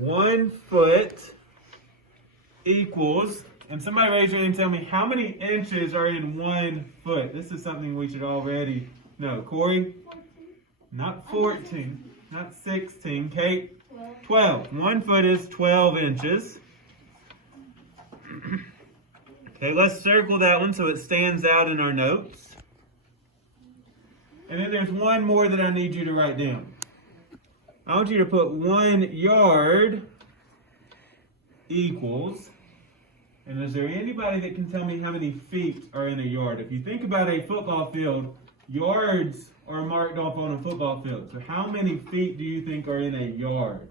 1 foot equals, and somebody raise your hand and tell me how many inches are in 1 foot. This is something we should already know. Corey? 14. Not 14, not 16. Kate? 12. 1 foot is 12 inches. Okay, let's circle that one so it stands out in our notes. And then there's one more that I need you to write down. I want you to put 1 yard equals, and is there anybody that can tell me how many feet are in a yard? If you think about a football field, yards are marked off on a football field. So how many feet do you think are in a yard?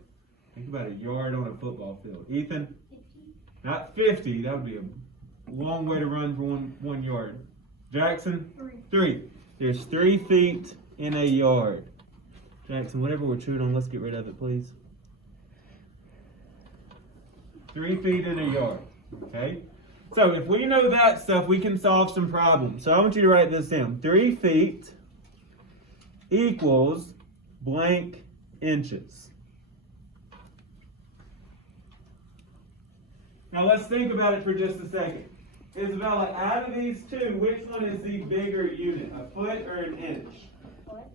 Think about a yard on a football field. Ethan? 50. Not 50. That would be a long way to run for one yard. Jackson? 3. There's 3 feet in a yard. Jackson, whatever we're chewing on, let's get rid of it, please. 3 feet in a yard. Okay? So if we know that stuff, we can solve some problems. So I want you to write this down. 3 feet equals blank inches. Now let's think about it for just a second. Isabella, out of these two, which one is the bigger unit? A foot or an inch?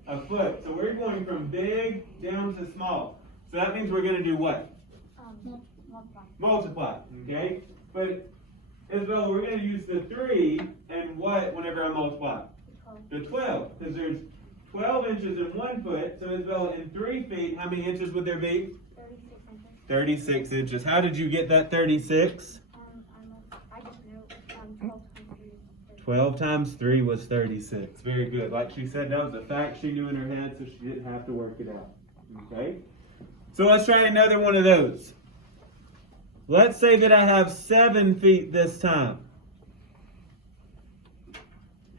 A foot. So we're going from big down to small. So that means we're going to do what? Multiply. Okay? But Isabella, we're going to use the 3 and what whenever I multiply? The 12. Because there's 12 inches in 1 foot. So Isabella, in 3 feet, how many inches would there be? 36 inches. How did you get that 36? I just knew 12 times 3 was 36. Very good. Like she said, that was a fact she knew in her head, so she didn't have to work it out. Okay? So let's try another one of those. Let's say that I have 7 feet this time.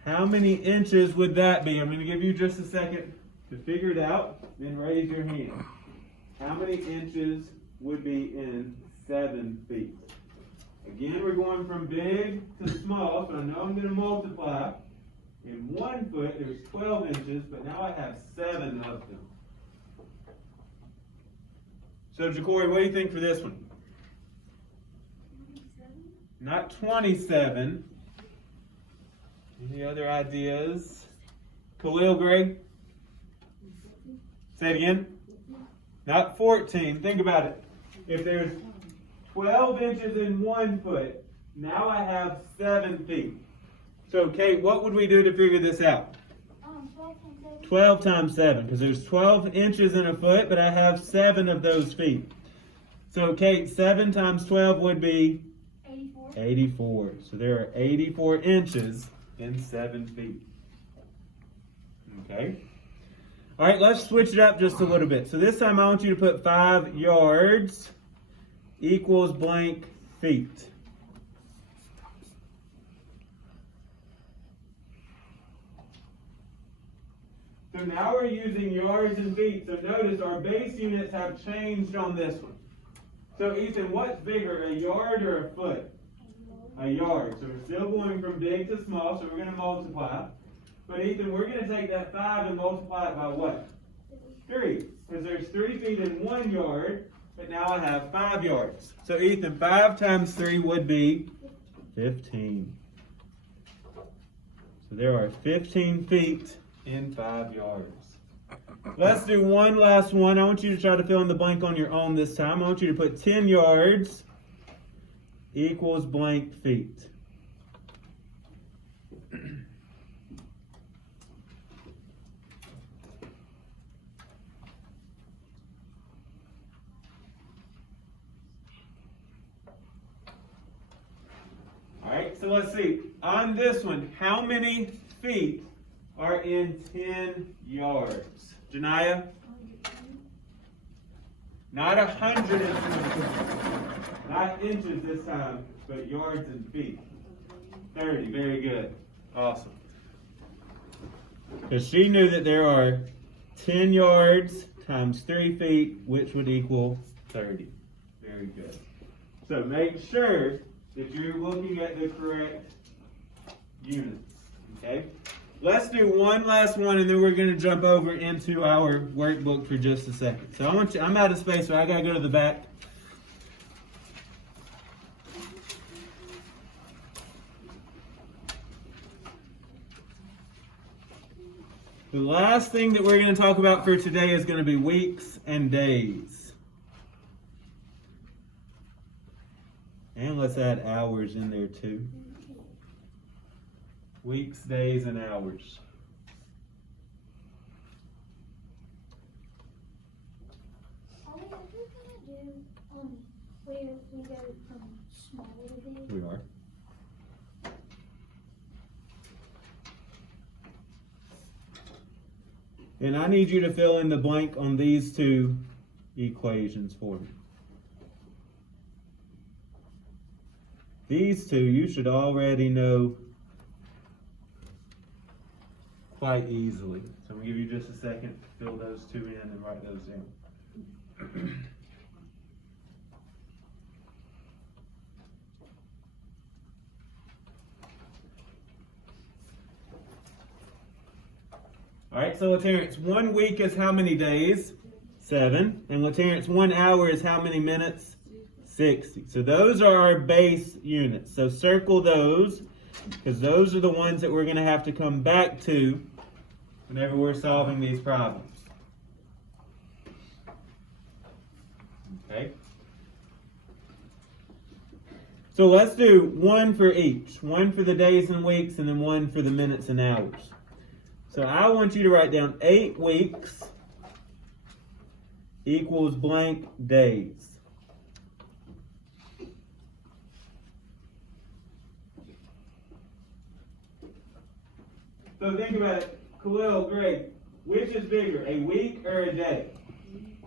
How many inches would that be? I'm going to give you just a second to figure it out, then raise your hand. How many inches would be in 7 feet? Again, we're going from big to small, so I know I'm going to multiply. In 1 foot, there's 12 inches, but now I have 7 of them. So, Jacory, what do you think for this one? 27. Not 27. Any other ideas? Khalil Gray? Say it again. Not 14. Think about it. If there's 12 inches in 1 foot, now I have 7 feet. So, Kate, what would we do to figure this out? 12 times 7, because there's 12 inches in a foot, but I have 7 of those feet. So, Kate, 7 times 12 would be? 84. 84. So there are 84 inches in 7 feet. Okay. All right, let's switch it up just a little bit. So this time I want you to put 5 yards equals blank feet. So now we're using yards and feet. So notice our base units have changed on this one. So Ethan, what's bigger, a yard or a foot? A yard. So we're still going from big to small, so we're going to multiply. But Ethan, we're going to take that 5 and multiply it by what? 3. Because there's 3 feet in 1 yard, but now I have 5 yards. So Ethan, 5 times 3 would be 15. So there are 15 feet in 5 yards. Let's do one last one. I want you to try to fill in the blank on your own this time. I want you to put 10 yards equals blank feet. All right, so let's see. On this one, how many feet are in 10 yards? Janiyah? Not 100 inches. Not inches this time, but yards and feet. 30, very good. Awesome. Because she knew that there are 10 yards times 3 feet, which would equal 30. Very good. So make sure that you're looking at the correct units. Okay? let's do one last one, and then we're going to jump over into our workbook for just a second. So I'm out of space, so I got to go to the back. The last thing that we're going to talk about for today is going to be weeks and days. And let's add hours in there too. Weeks, days, and hours. Are we ever gonna do where we go from small to big? We are. And I need you to fill in the blank on these two equations for me. These two you should already know quite easily. So I'm going to give you just a second to fill those two in and write those down. All right, so Terrence, 1 week is how many days? 7. And Terrence, 1 hour is how many minutes? 60. So those are our base units. So circle those, because those are the ones that we're going to have to come back to whenever we're solving these problems. Okay. So let's do 1 for each. 1 for the days and weeks, and then 1 for the minutes and hours. So I want you to write down 8 weeks equals blank days. So think about it. Khalil, Greg, which is bigger, a week or a day?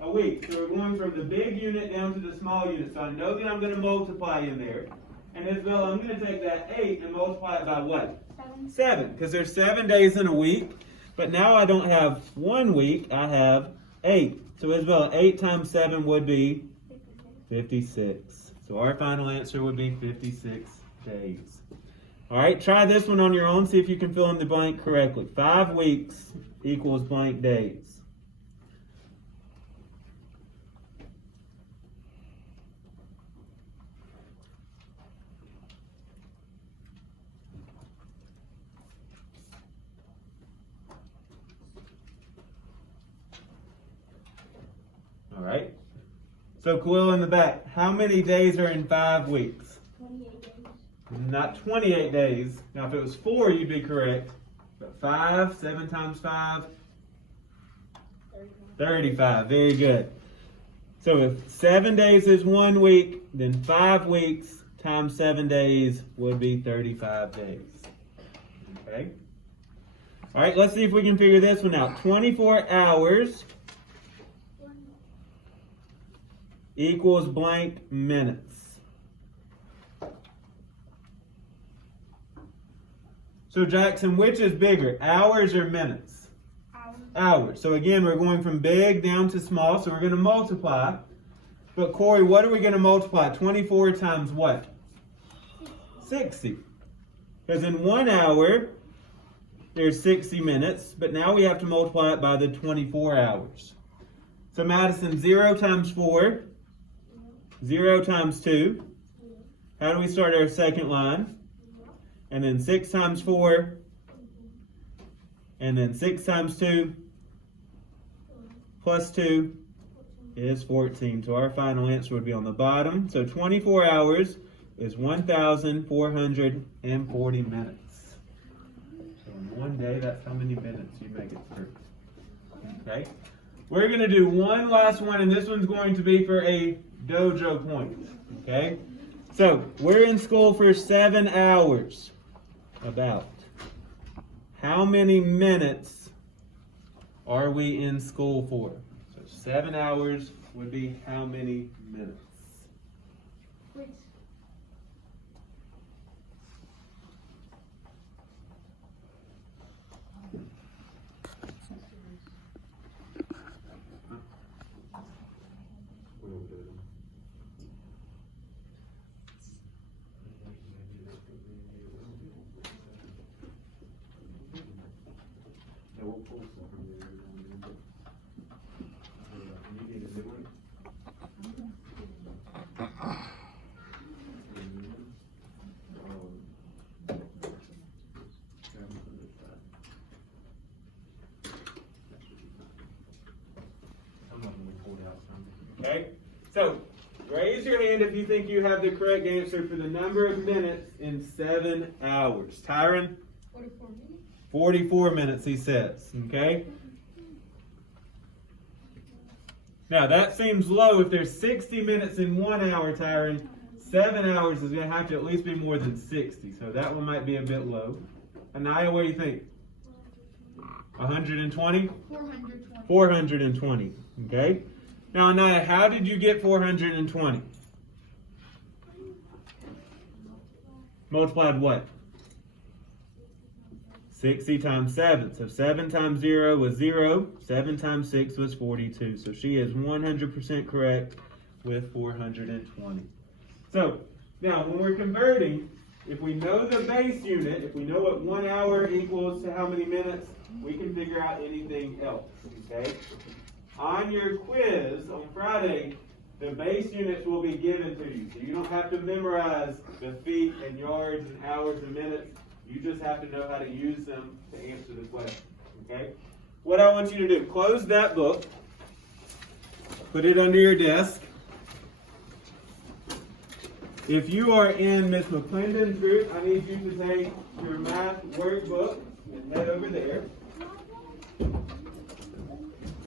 A week. So we're going from the big unit down to the small unit. So I know that I'm going to multiply in there. And Isabella, I'm going to take that 8 and multiply it by what? 7. 7, because there's 7 days in a week. But now I don't have 1 week, I have 8. So Isabella, 8 times 7 would be 56. So our final answer would be 56 days. All right, try this one on your own. See if you can fill in the blank correctly. 5 weeks equals blank days. All right. So Khalil in the back, how many days are in 5 weeks? 28 days. Not 28 days. Now, if it was 4, you'd be correct. But 5, 7 times 5, 35. Very good. So if 7 days is 1 week, then 5 weeks times 7 days would be 35 days. Okay? All right, let's see if we can figure this one out. 24 hours equals blank minutes. So Jackson, which is bigger, hours or minutes? Hours. So again, we're going from big down to small, so we're going to multiply. But Corey, what are we going to multiply? 24 times what? 60. Because in 1 hour, there's 60 minutes, but now we have to multiply it by the 24 hours. So Madison, 0 times 4, 0 times 2. How do we start our second line? And then 6 times 4, and then 6 times 2, plus 2 is 14. So our final answer would be on the bottom. So 24 hours is 1,440 minutes. So in 1 day, that's how many minutes you make it through. Okay? We're going to do one last one, and this one's going to be for a dojo point. Okay? So we're in school for 7 hours. About how many minutes are we in school for? So 7 hours would be how many minutes? Which So, raise your hand if you think you have the correct answer for the number of minutes in 7 hours. Tyron? 44 minutes. 44 minutes, he says. Okay? Now, that seems low. If there's 60 minutes in 1 hour, Tyron, 7 hours is going to have to at least be more than 60. So that one might be a bit low. Anaya, what do you think? 120? 420. 420. Okay? Now, Anaya, how did you get 420? Multiplied what? 60 times 7. So 7 times 0 was 0. 7 times 6 was 42. So she is 100% correct with 420. So, now when we're converting, if we know the base unit, if we know what 1 hour equals to how many minutes, we can figure out anything else, okay? On your quiz on Friday, the base units will be given to you. So you don't have to memorize the feet and yards and hours and minutes. You just have to know how to use them to answer the question, okay? What I want you to do, close that book, put it under your desk. If you are in Miss McClendon's group, I need you to take your math workbook and head over there.